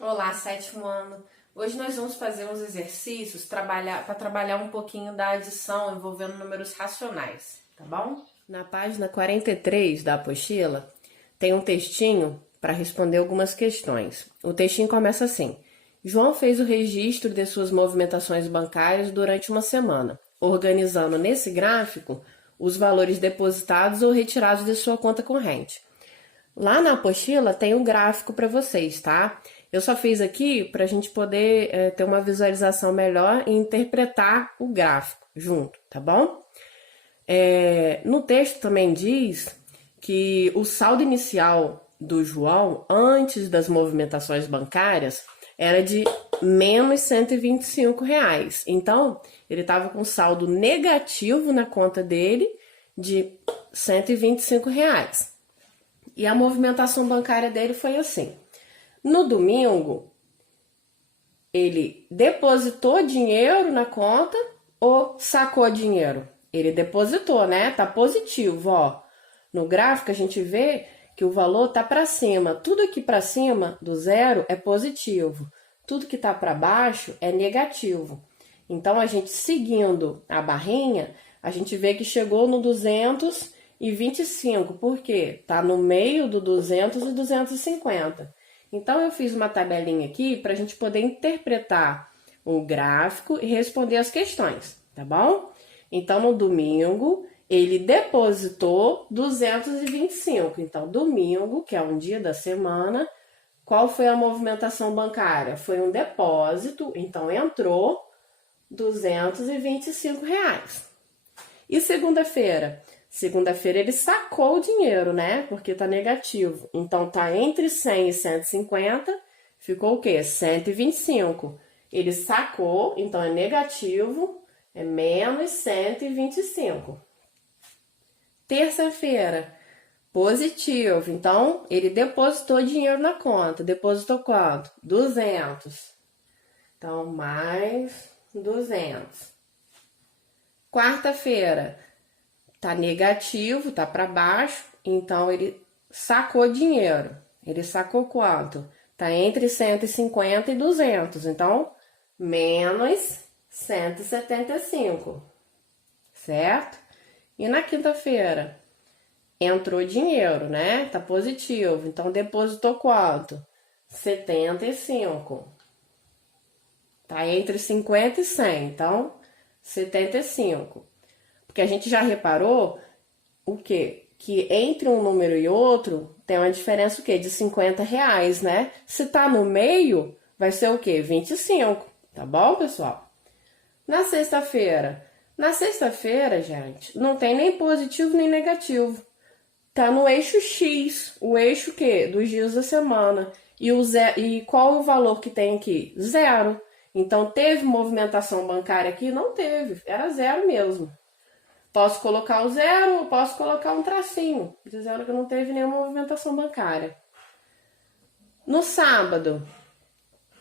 Olá, sétimo ano. Hoje nós vamos fazer uns exercícios para trabalhar um pouquinho da adição envolvendo números racionais, tá bom? Na página 43 da apostila tem um textinho para responder algumas questões. O textinho começa assim: João fez o registro de suas movimentações bancárias durante uma semana, organizando nesse gráfico os valores depositados ou retirados de sua conta corrente. Lá na apostila tem um gráfico para vocês, tá? Eu só fiz aqui para a gente poder ter uma visualização melhor e interpretar o gráfico junto, tá bom? No texto também diz que o saldo inicial do João, antes das movimentações bancárias, era de menos R$ 125. Então, ele estava com saldo negativo na conta dele de R$ 125. E a movimentação bancária dele foi assim. No domingo, ele depositou dinheiro na conta ou sacou dinheiro? Ele depositou, né? Tá positivo, ó. No gráfico a gente vê que o valor tá para cima. Tudo aqui para cima do zero é positivo. Tudo que tá para baixo é negativo. Então, a gente seguindo a barrinha, a gente vê que chegou no 225. Por quê? Tá no meio do 200 e 250. Então, eu fiz uma tabelinha aqui para a gente poder interpretar o gráfico e responder as questões, tá bom? Então, no domingo, ele depositou 225. Então, domingo, que é um dia da semana, qual foi a movimentação bancária? Foi um depósito, então entrou R$ 225. E segunda-feira? Segunda-feira ele sacou o dinheiro, né? Porque tá negativo. Então tá entre 100 e 150, ficou o quê? 125. Ele sacou, então é negativo, é menos 125. Terça-feira, positivo. Então ele depositou dinheiro na conta. Depositou quanto? 200. Então mais 200. Quarta-feira, tá negativo, tá para baixo, então ele sacou dinheiro. Ele sacou quanto? Tá entre 150 e 200, então menos 175, certo? E na quinta-feira entrou dinheiro, né? Tá positivo, então depositou quanto? 75. Tá entre 50 e 100, então 75. Porque a gente já reparou o quê? Que entre um número e outro tem uma diferença o quê? De R$ 50, né? Se tá no meio, vai ser o quê? 25, tá bom, pessoal? Na sexta-feira. Na sexta-feira, gente, não tem nem positivo nem negativo. Tá no eixo X, o eixo quê? Dos dias da semana. E qual é o valor que tem aqui? Zero. Então, teve movimentação bancária aqui? Não teve, era zero mesmo. Posso colocar o zero ou posso colocar um tracinho, dizendo que não teve nenhuma movimentação bancária. No sábado,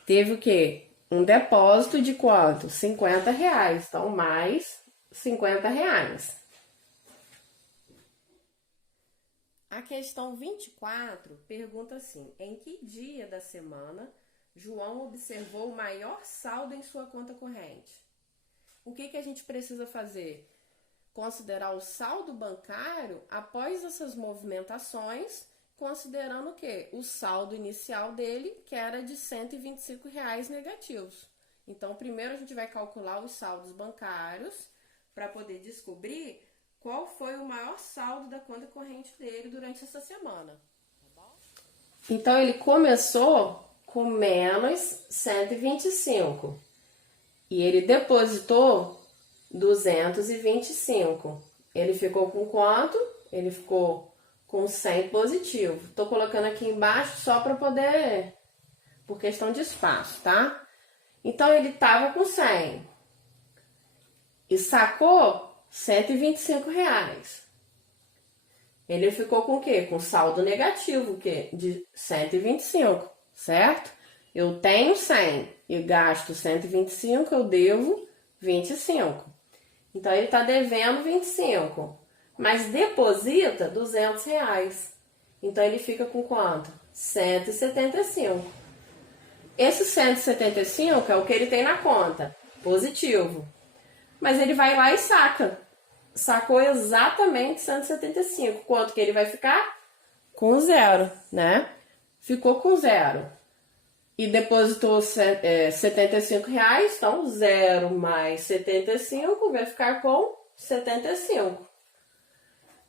teve o quê? Um depósito de quanto? R$ 50. Então, mais R$ 50. A questão 24 pergunta assim: em que dia da semana João observou o maior saldo em sua conta corrente? O que a gente precisa fazer? Considerar o saldo bancário após essas movimentações, considerando o quê? O saldo inicial dele, que era de R$ 125 negativos. Então, primeiro a gente vai calcular os saldos bancários para poder descobrir qual foi o maior saldo da conta corrente dele durante essa semana. Então, ele começou com menos 125 e ele depositou 225. Ele ficou com quanto? Ele ficou com 100 positivo. Tô colocando aqui embaixo só para poder, por questão de espaço, tá? Então, ele tava com 100 e sacou R$ 125. Ele ficou com o quê? Com saldo negativo, o quê? De 125, certo? Eu tenho 100 e gasto 125, eu devo 25. Então, ele está devendo 25, mas deposita R$ 200. Então, ele fica com quanto? 175. Esse 175 é o que ele tem na conta, positivo. Mas ele vai lá e saca. Sacou exatamente 175. Quanto que ele vai ficar? Com 0, né? Ficou com 0. E depositou R$75, então 0 mais 75 vai ficar com 75.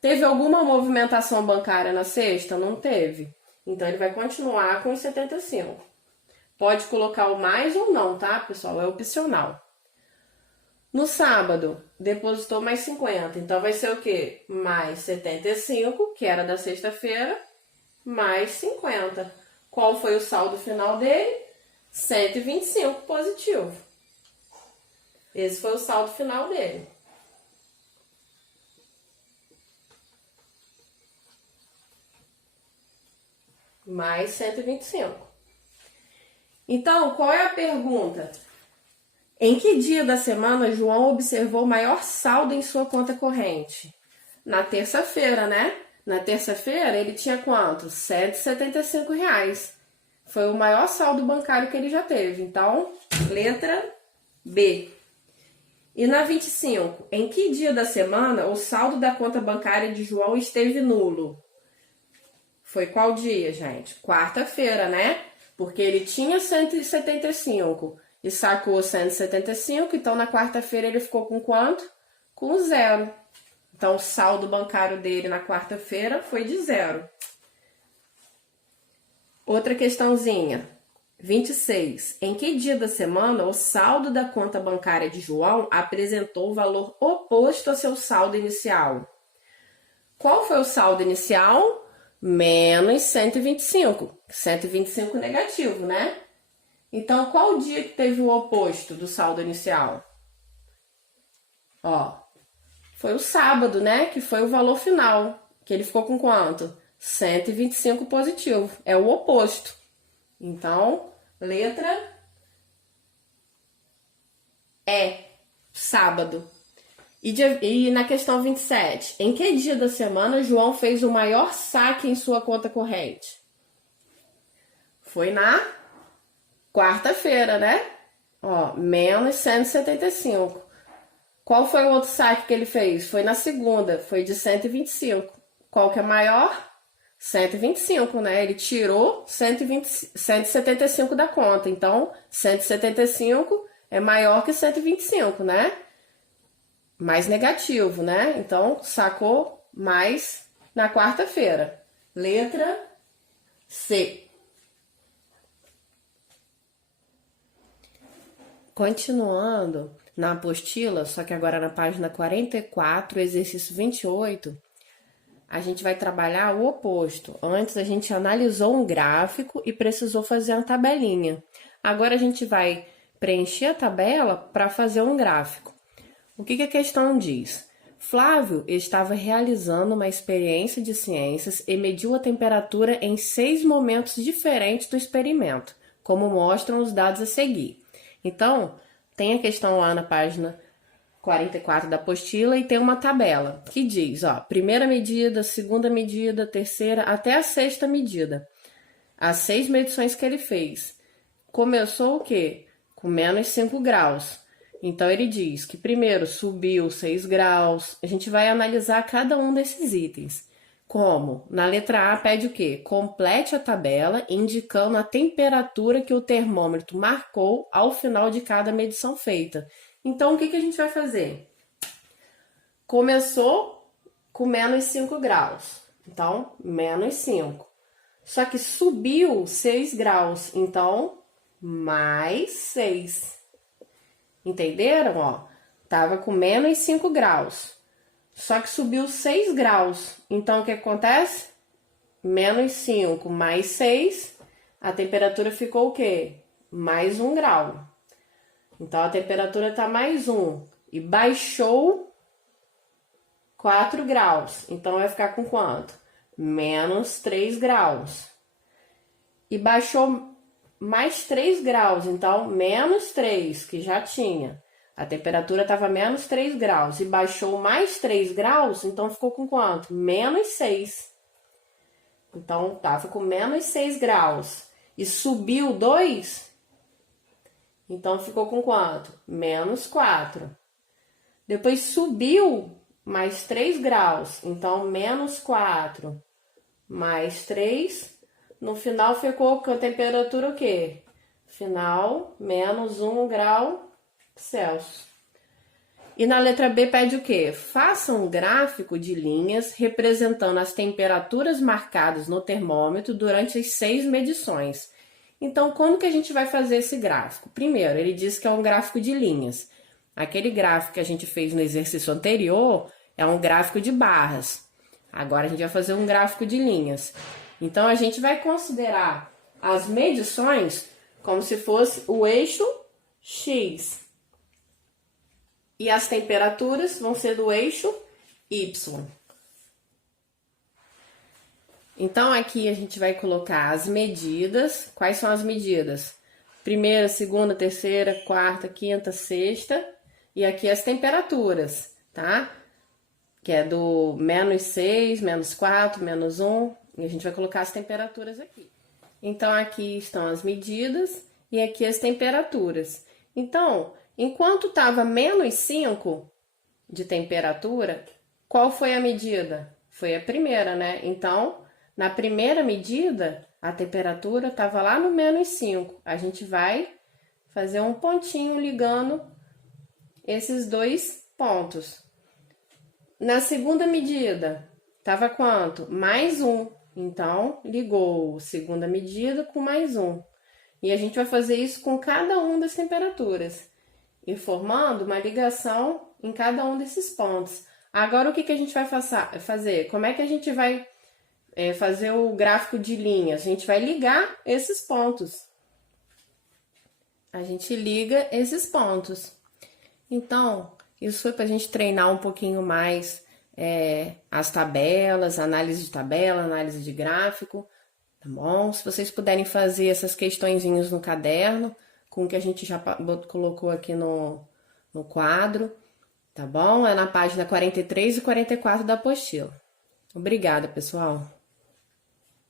Teve alguma movimentação bancária na sexta? Não teve. Então ele vai continuar com os 75. Pode colocar o mais ou não, tá, pessoal? É opcional. No sábado, depositou mais 50. Então vai ser o quê? Mais 75, que era da sexta-feira, mais 50. Qual foi o saldo final dele? 125 positivo. Esse foi o saldo final dele. Mais 125. Então, qual é a pergunta? Em que dia da semana João observou maior saldo em sua conta corrente? Na terça-feira, né? Na terça-feira ele tinha quanto? R$175. Foi o maior saldo bancário que ele já teve. Então, letra B. E na 25, em que dia da semana o saldo da conta bancária de João esteve nulo? Foi qual dia, gente? Quarta-feira, né? Porque ele tinha 175 e sacou 175, então na quarta-feira ele ficou com quanto? Com 0. Então o saldo bancário dele na quarta-feira foi de 0. Outra questãozinha. 26. Em que dia da semana o saldo da conta bancária de João apresentou o valor oposto ao seu saldo inicial? Qual foi o saldo inicial? Menos 125. 125 negativo, né? Então, qual o dia que teve o oposto do saldo inicial? Ó, foi o sábado, né? Que foi o valor final. Que ele ficou com quanto? 125 positivo. É o oposto. Então, letra E, sábado. E na questão 27, em que dia da semana João fez o maior saque em sua conta corrente? Foi na quarta-feira, né? Ó, menos 175. Qual foi o outro saque que ele fez? Foi na segunda, foi de 125. Qual que é maior? 125, né? Ele tirou 175 da conta. Então, 175 é maior que 125, né? Mais negativo, né? Então, sacou mais na quarta-feira. Letra C. Continuando na apostila, só que agora na página 44, exercício 28, a gente vai trabalhar o oposto. Antes a gente analisou um gráfico e precisou fazer uma tabelinha. Agora a gente vai preencher a tabela para fazer um gráfico. O que a questão diz? Flávio estava realizando uma experiência de ciências e mediu a temperatura em 6 momentos diferentes do experimento, como mostram os dados a seguir. Então, tem a questão lá na página 44 da apostila e tem uma tabela que diz, ó, primeira medida, segunda medida, terceira, até a sexta medida. As 6 medições que ele fez. Começou o quê? Com menos 5 graus. Então, ele diz que primeiro subiu 6 graus. A gente vai analisar cada um desses itens. Como? Na letra A pede o quê? Complete a tabela indicando a temperatura que o termômetro marcou ao final de cada medição feita. Então, o que a gente vai fazer? Começou com menos 5 graus. Então, menos 5. Só que subiu 6 graus. Então, mais 6. Entenderam? Ó, tava com menos 5 graus. Só que subiu 6 graus. Então, o que acontece? Menos 5 mais 6, a temperatura ficou o quê? Mais 1 grau. Então, a temperatura tá mais 1. E baixou 4 graus. Então, vai ficar com quanto? Menos 3 graus. E baixou mais 3 graus, então menos 3, que já tinha. A temperatura estava menos 3 graus e baixou mais 3 graus, então ficou com quanto? Menos 6. Então, estava com menos 6 graus e subiu 2, Então, ficou com quanto? Menos 4. Depois subiu mais 3 graus. Então, menos 4 mais 3. No final, ficou com a temperatura o quê? Final, menos 1 grau Celsius. E na letra B pede o quê? Faça um gráfico de linhas representando as temperaturas marcadas no termômetro durante as 6 medições. Então, como que a gente vai fazer esse gráfico? Primeiro, ele diz que é um gráfico de linhas. Aquele gráfico que a gente fez no exercício anterior é um gráfico de barras. Agora a gente vai fazer um gráfico de linhas. Então, a gente vai considerar as medições como se fosse o eixo X. E as temperaturas vão ser do eixo Y. Então, aqui a gente vai colocar as medidas. Quais são as medidas? Primeira, segunda, terceira, quarta, quinta, sexta. E aqui as temperaturas, tá? Que é do menos 6, menos 4, menos 1. E a gente vai colocar as temperaturas aqui. Então, aqui estão as medidas e aqui as temperaturas. Então, enquanto estava menos 5 de temperatura, qual foi a medida? Foi a primeira, né? Então, na primeira medida, a temperatura estava lá no menos 5. A gente vai fazer um pontinho ligando esses dois pontos. Na segunda medida, estava quanto? Mais 1. Então, ligou segunda medida com mais 1. E a gente vai fazer isso com cada uma das temperaturas, e formando uma ligação em cada um desses pontos. Agora, o que a gente vai fazer? Como é que a gente vai fazer o gráfico de linhas? A gente vai ligar esses pontos. A gente liga esses pontos. Então, isso foi para a gente treinar um pouquinho mais as tabelas, análise de tabela, análise de gráfico, tá bom? Se vocês puderem fazer essas questõezinhas no caderno, com o que a gente já colocou aqui no quadro, tá bom? É na página 43 e 44 da apostila. Obrigada, pessoal!